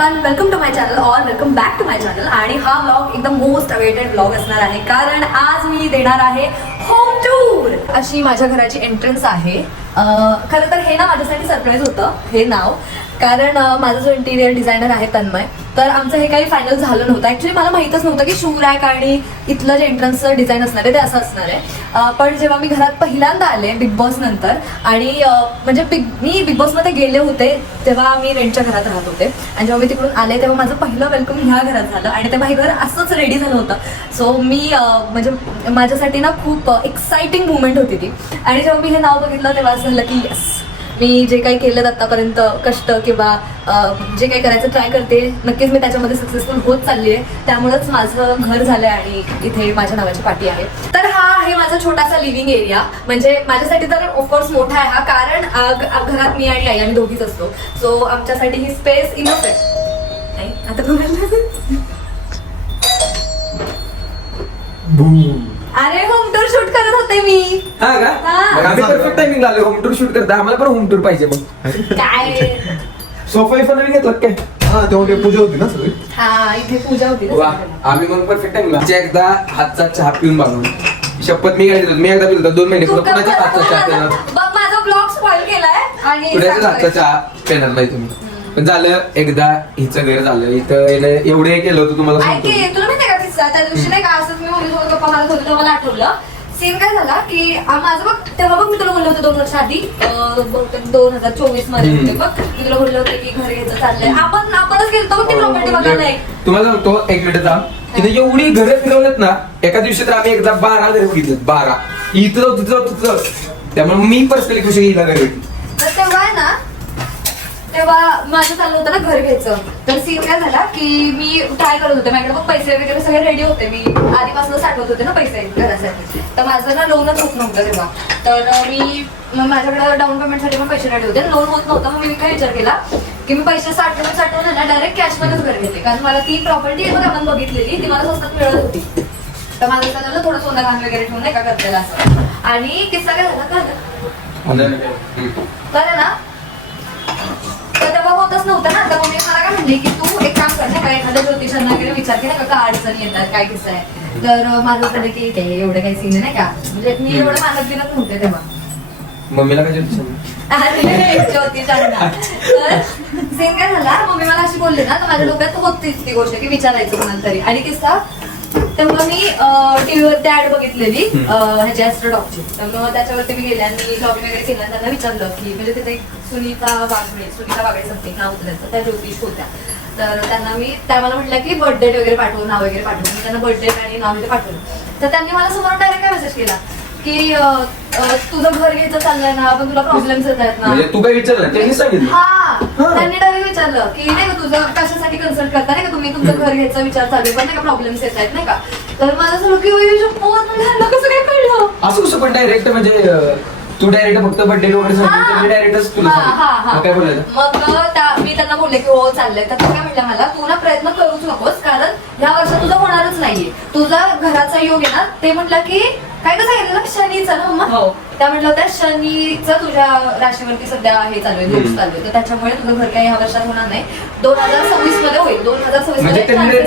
Everyone, welcome to my channel और welcome back to my channel. आणि हा vlog एकदम मोस्ट अवेटेड व्लॉग असणार आहे, कारण आज मी देणार आहे होम टूर. अशी माझ्या घराची एंट्रन्स आहे. खरं तर हे ना माझ्यासाठी सरप्राईज होतं हे नाव, कारण माझा जो इंटिरियर डिझायनर आहे तन्मय, तर आमचं हे काही फायनल झालं नव्हतं. ॲक्च्युली मला माहीतच नव्हतं की शू रॅक आणि इथलं जे एंट्रन्सचं डिझाईन असणार आहे ते असं असणार आहे. पण जेव्हा मी घरात पहिल्यांदा आले बिग बॉस नंतर, आणि म्हणजे मी बिग बॉसमध्ये गेले होते तेव्हा मी रेंटच्या घरात राहत होते, आणि जेव्हा मी तिकडून आले तेव्हा माझं पहिलं वेलकम ह्या घरात झालं, आणि तेव्हा हे घर असंच रेडी झालं होतं. सो मी म्हणजे माझ्यासाठी ना खूप एक्साइटिंग मुवमेंट होती ती. आणि जेव्हा मी हे नाव बघितलं तेव्हा असं झालं की यस, मी जे काही केलं आतापर्यंत कष्ट किंवा जे काही करायचं ट्राय करते, नक्कीच मी त्याच्यामध्ये सक्सेसफुल होत चालली आहे. त्यामुळेच माझं घर झालं आणि इथे माझ्या नावाची पार्टी आहे. तर हा आहे माझा छोटासा लिव्हिंग एरिया. म्हणजे माझ्यासाठी तर ऑफकोर्स मोठा आहे हा, कारण घरात मी आणि आई आम्ही दोघीच असतो. सो आमच्यासाठी ही स्पेस इनफ आहे. नाही आता अरे होम टूर शूट करत होते मी. हा का? मग आम्ही परफेक्ट टायमिंग आलो होम टूर शूट करता. आम्हाला पण होम टूर पाहिजे. मग काय सोफा पण घेतला काय? हा तेव्हा काही पूजा होती ना सगळी. हा इथे पूजा होती ना. वा, आम्ही मग परफेक्ट टायमिंग एकदा हातचा चहा पिऊन बांधून शपथ मी काय मी एकदा पिलो 2 महिने पुढे कुणाच्या हातचा चहा पिणार? बघ माझा ब्लॉग स्पॉइल केलाय आणि कुणाच्याच हातचा चहा पिणार नाही तुम्ही. पण झालं एकदा हिचं घर झालं इथं एवढे केलं होतं तुम्हाला ऐक की, तुला माहिती का किस्सा त्या दिवशी नाही का, असंच मी मम्मीसोबत गप्पा मारत होते तेव्हा मला आठवलं सीन काय झाला की माझं बघ तेव्हा बघ मी तुला बोलले होते 2 वर्ष आधी 2024 मध्ये होते बघ, मी तुला बोलले होते की घर घ्यायचं चाललंय. आपणच गेलो ती प्रॉपर्टी बघायला. तुम्हाला सांगतो 1 मिनिट जा. तिथे एवढी घरं फिरवलेत ना, एका दिवशी तर आम्ही एकदा 12 घरं बघितलेत. 12 इथं जाऊ तिथं जाऊ तिथं जाऊ. त्यामुळे मी पर्सनली खुशी हिला घर घेतली. तर तेव्हा आहे ना, तेव्हा माझं चाललं होतं ना घर घ्यायचं. तर सीन काय झाला की मी ट्राय करत होते, माझ्याकडे मग पैसे वगैरे सगळे रेडी होते, मी आधीपासून साठवत होते ना पैसे घरासाठी. तर माझं ना लोनच होत नव्हतं तेव्हा. तर मी माझ्याकडे डाऊन पेमेंटसाठी पण पैसे रेडी होते, लोन होत नव्हतं. मग मी काय विचार केला की मी पैसे साठवून ना डायरेक्ट कॅशमध्येच घर घेते, कारण मला ती प्रॉपर्टी आपण बघितलेली ती मला स्वस्तात मिळत होती. तर माझं झालं थोडं सोनं घाण वगैरे ठेवून नाही का करतेला असं. आणि किस्सा काय झाला कळलं ना, तर तेव्हा होतच नव्हतं ना. तर मम्मी मला काय म्हणली की तू एक काम कर ना, काय एखाद्या ज्योतिषांना वगैरे विचार की नाही का अडचणी येतात काय किस्सा आहे. तर माझं झालं की ते एवढं काही सीन नाही का, म्हणजे मी एवढं मानत बिनत नव्हते तेव्हा. मम्मीला काय ज्योतिषांना तर सीन काय झाला, मम्मी मला अशी बोलली ना, तर माझ्या डोक्यात होतीच ती गोष्ट की विचारायचं कोणाला तरी. आणि किस्सा तेव्हा मी टीव्हीवरती ऍड बघितलेली ह्याची ॲस्ट्रोडॉगची. तर मग त्याच्यावरती मी गेले आणि लॉगिन वगैरे केलं आणि त्यांना विचारलं की म्हणजे तिथे सुनीता वागळे समथिंग नाव होतं त्यांचं, त्या ज्योतिष होत्या. तर त्यांना मी त्या मला म्हटलं की बर्थ डेट वगैरे पाठवून नाव वगैरे पाठवून, मी त्यांना बर्थ डेट आणि नाव वगैरे पाठवलं. तर त्यांनी मला समोर डायरेक्ट काय मेसेज केला की तुझं घर घ्यायचं चाललंय ना, पण तुला प्रॉब्लेम्स येत आहेत ना. तू काय विचारलं त्यांनी सांगितलं? हा, त्यांनी डायरेक्ट विचारलं की नाही का तुझं कशासाठी कन्सल्ट करता नाही का तुम्ही, तुमचं घर घ्यायचा विचार चालू आहे पण नाही का प्रॉब्लेम्स येत आहेत नाही का. तर माझं असं की कसं काय कळलं असं कसं पण डायरेक्ट म्हणजे तू डायरेक्ट फक्त बर्थडे वगैरे सांगितलं डायरेक्टच तुला सांगितलं. काय बोलायचं मग मी त्यांना बोलले की हो चाललंय. तर काय म्हटलं मला, तू ना प्रयत्न करूच नकोस, कारण ह्या वर्षात तुझं होणारच नाहीये. तुझा घराचा योग आहे ना, ते म्हटलं की काय कसं सांगितलं शनीचं ना मम्मा. हो, त्या म्हटलं होत्या शनीचं तुझ्या राशीवरती सध्या हे चालू आहे, दोष चालू आहे, तर त्याच्यामुळे तुझं घर काही ह्या वर्षात होणार नाही. 2026 मध्ये होईल. 2026 मध्ये त्या म्हटलं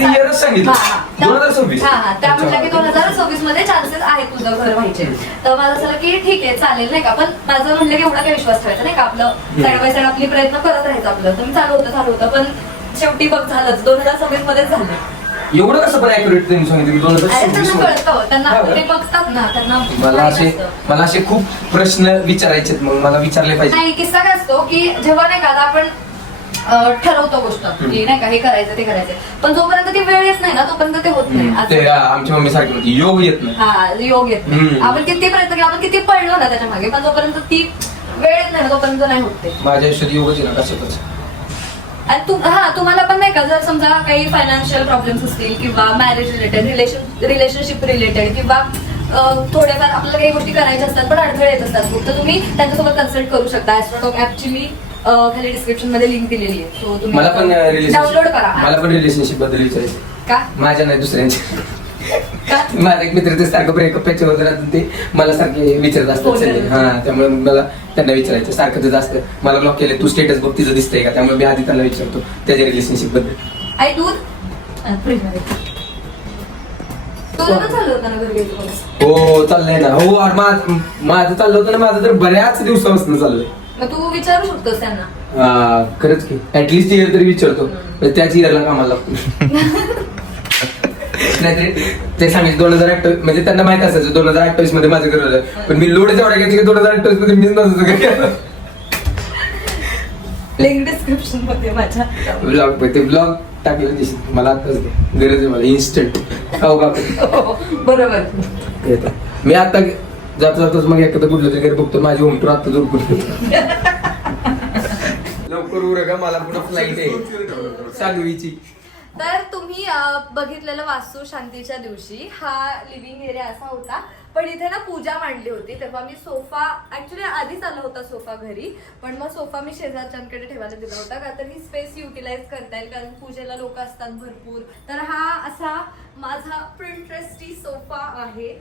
की 2026 मध्ये चान्सेस आहेत तुझं घर व्हायचे. तर माझं असं की ठीक आहे चालेल नाही का, पण माझं म्हणलं की एवढा काही विश्वास ठेवायचा नाही का, आपलं साईड बाय साईड आपली प्रयत्न करत राहायचं आपलं. तर मी चालू होतं पण शेवटी बघ झालंच, 2026 मध्येच झालं. एवढं कसं पण ऍक्युरेट त्यांनी सांगितलं की 2026 त्यांना ते बघतात ना, त्यांना मला असे खूप प्रश्न विचारायचे, मग मला विचारले पाहिजे. नाही, किस्सा काय असतो की जेव्हा नाही का आपण ठरवतो गोष्ट की नाही का हे करायचं ते करायचं, पण जोपर्यंत ती वेळ येत नाही ना तोपर्यंत ते होत नाही. आमची मम्मी सारखी होती, योग येत नाही. हा, योग येत नाही. आपण किती प्रयत्न केला, आपण किती पडलो ना त्याच्या मागे, पण जोपर्यंत ती वेळ येत नाही ना तोपर्यंत नाही होत ते. माझ्या आयुष्यात योगच आहे ना कशातच. आणि तुम्हाला पण नाही का, जर समजा काही फायनान्शियल प्रॉब्लेम्स असतील किंवा मॅरेज रिलेटेड, रिलेशनशिप रिलेटेड किंवा थोड्याफार आपल्याला काही गोष्टी करायच्या असतात पण अडथळे येत असतात खूप, तर तुम्ही त्यांच्यासोबत कन्सल्ट करू शकता. ॲस्ट्रोडॉग ॲपची मी खाली डिस्क्रिप्शन मध्ये लिंक दिलेली आहे, सो तुम्ही डाउनलोड करा. मला पण रिलेशनशिप बद्दल विचारायचं का, माझ्या नाही दुसऱ्यांच्या. माझा एक मित्र ते सारखं ब्रेकअप त्याच्या वगैरे ते मला सारखे विचारत असतात हो, सगळे. हा त्यामुळे मग मला त्यांना विचारायचं सारखं ते असतं मला ब्लॉक केलं तू स्टेटस बघ तिचं दिसतंय का त्यामुळे मी आधी त्यांना विचारतो त्याच्या रिलेशनशिप बद्दल. आई दूध फ्रीजमध्ये तुला पण चालू होतं ना घरी गेलो बघ. हो चाललंय ना हो अरे माझं चाललं होतं ना माझं तर बऱ्याच दिवसापासून चाललंय. मग तू विचारू शकतोस त्यांना. खरंच की ऍटलिस्ट इयर तरी विचारतो त्याच इयरला कामाला लागतो. नाहीतरी ते सांगायचे 2028 म्हणजे त्यांना माहित असायचं 2028 मध्ये माझं घर होतं पण मी लोड एवढा घ्यायचे की 2028 मध्ये मीच नव्हतं लिंक डिस्क्रिप्शन मध्ये माझ्या. ब्लॉग ते ब्लॉग टाकलं दिसत मला आताच गरज आहे मला इन्स्टंट खाऊ का बरोबर. येतं. मी आता जाता जाताच मग एखादं कुठलं तरी बघतो माझी होम टूर आता दूर लवकर उर का मला पुन्हा फ्लाईट आहे सांगवीची. तर तुम्ही बघितलेलं वास्तू शांतीच्या दिवशी हा लिव्हिंग एरिया असा होता पण इथे ना पूजा मांडली होती तेव्हा मी सोफा ऍक्च्युली आधीच आला होता सोफा घरी पण मग सोफा मी शेजारच्यांकडे ठेवायला दिला होता का तर ही स्पेस युटिलाइज करता येईल कारण पूजेला लोक असतात भरपूर. तर हा असा माझा प्रिंटरेस्टी सोफा आहे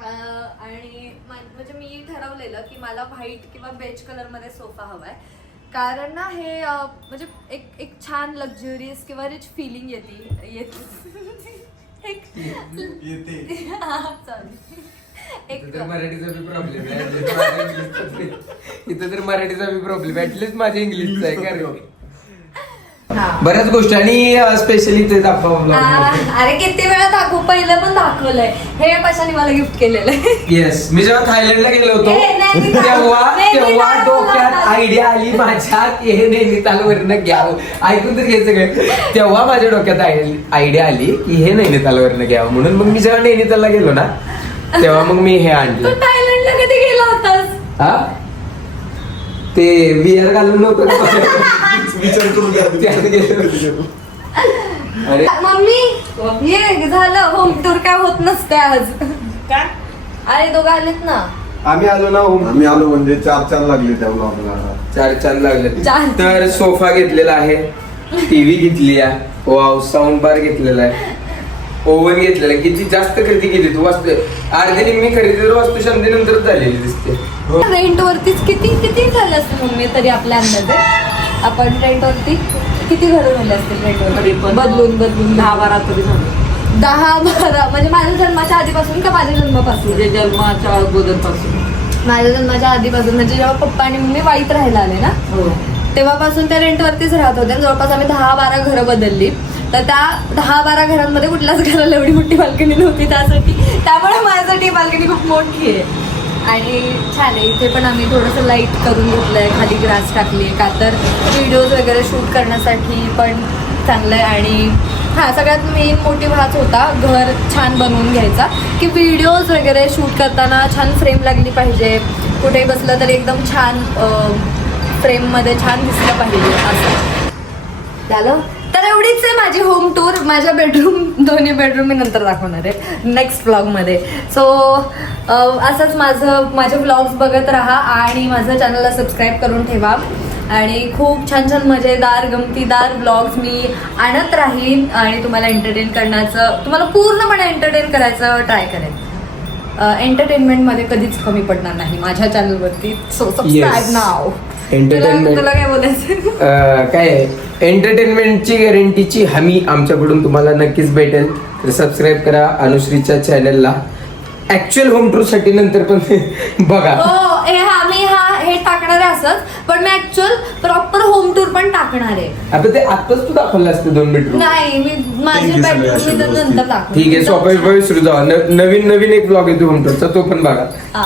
आणि म्हणजे मी ठरवलेलं की मला व्हाईट किंवा बेज कलर मध्ये सोफा हवाय कारण ना हे म्हणजे एक छान लक्झरियस किंवा रिच फिलिंग येते मराठीचा बी प्रॉब्लेम आहे इथं तर मराठीचा बी प्रॉब्लेम आहे ऍटलीस्ट माझ्या इंग्लिशचा आहे कारण बऱ्याच गोष्टी आणि स्पेशली ते दाखवा. अरे किती वेळा दाखवू पहिलं पण दाखवलंय हे कशाने मला गिफ्ट केलेलं आहे. येस मी जेव्हा थायलंडला गेलो होतो नाही, तेव्हा नाही, डोक्यात नाही. आयडिया आली माझ्यात हे नैनितालवरनं घ्यावं ऐकून तर घ्यायचं काय तेव्हा माझ्या डोक्यात आयडिया आली की हे नैनितालवरनं घ्यावं म्हणून मग मी जेव्हा नैनितालला गेलो ना तेव्हा मग मी हे तू आणलं. थायलंडला कधी गेला होतास. हा ते वियर घालून नव्हतं विचार करून त्यात गेलो. अरे मम्मी ये झालं होम टूर काय होत नसते आज. काय अरे दोघं आलेत ना. आम्ही आलो म्हणजे 4 लागले त्या ब्लॉगला. 4 चांद लागले चार. तर सोफा घेतलेला आहे टीव्ही घेतली आहे वाव साऊंड बार घेतलेला आहे ओव्हन घेतलेला आहे. किती जास्त खरेदी केली तू वास्तू अर्धी निम्मी खरेदी तर वास्तू शांती नंतरच झालेली दिसते. रेंट वरतीच किती झालं असतं मम्मी तरी आपल्या अंदाजे आपण रेंट वरती किती घरं झाले असतील रेंट तरी वरती पण बदलून 10-12 तरी झालं. 10-12 म्हणजे माझ्या जन्माच्या आधीपासून का माझ्या जन्मापासून. म्हणजे जन्माच्या अगोदरपासून माझ्या जन्माच्या आधीपासून म्हणजे जेव्हा पप्पा आणि मम्मी वाईट राहायला आले ना हो. तेव्हापासून त्या रेंट वरतीच राहत होत्या. जवळपास आम्ही 10-12 घरं बदलली तर त्या 10-12 घरांमध्ये कुठल्याच घराला एवढी मोठी बाल्कनी नव्हती त्यामुळे माझ्यासाठी बाल्कनी खूप मोठी आहे आणि छान आहे. इथे पण आम्ही थोडंसं लाईट करून घेतलंय खाली ग्रास टाकली का तर व्हिडिओज वगैरे शूट करण्यासाठी पण चांगलं आहे. आणि हा सगळ्यात मेन मोटिव्ह हाच होता घर छान बनवून घ्यायचा की व्हिडिओज वगैरे शूट करताना छान फ्रेम लागली पाहिजे कुठेही बसलं तरी एकदम छान फ्रेममध्ये छान दिसलं पाहिजे असं झालं. तर एवढीच आहे माझी होम टूर. माझ्या दोन्ही बेडरूम मी नंतर दाखवणार आहे नेक्स्ट व्लॉगमध्ये. सो असंच माझे व्लॉग्स बघत राहा आणि माझं चॅनलला सबस्क्राईब करून ठेवा आणि खूप छान छान मजेदार गमतीदार व्लॉग्स मी आणत राहीन आणि तुम्हाला एंटरटेन करण्याचं तुम्हाला पूर्णपणे एंटरटेन करायचं ट्राय करेन. एंटरटेनमेंटमध्ये कधीच कमी पडणार नाही माझ्या चॅनलवरती. So subscribe now. तुला काय बोलायचं काय एंटरटेनमेंटची गॅरंटीची हमी आमच्याकडून तुम्हाला नक्कीच भेटेल. तर सबस्क्राईब करा अनुश्रीच्या चॅनलला. ऍक्च्युअल होम टूर साठी नंतर पण बघा. हो हे टाकणार आहे असंच पण मी ऍक्च्युअल प्रॉपर होम टूर पण टाकणार आहे. आता ते आताच तू दाखवलं असतं 2 बेडरूम. नाही मी माझे बेडरूम मी नंतर दाखवते. ठीक आहे सोपा विसरू जावा. नवीन एक ब्लॉग येतो होम टूरचा तो पण बघा. हा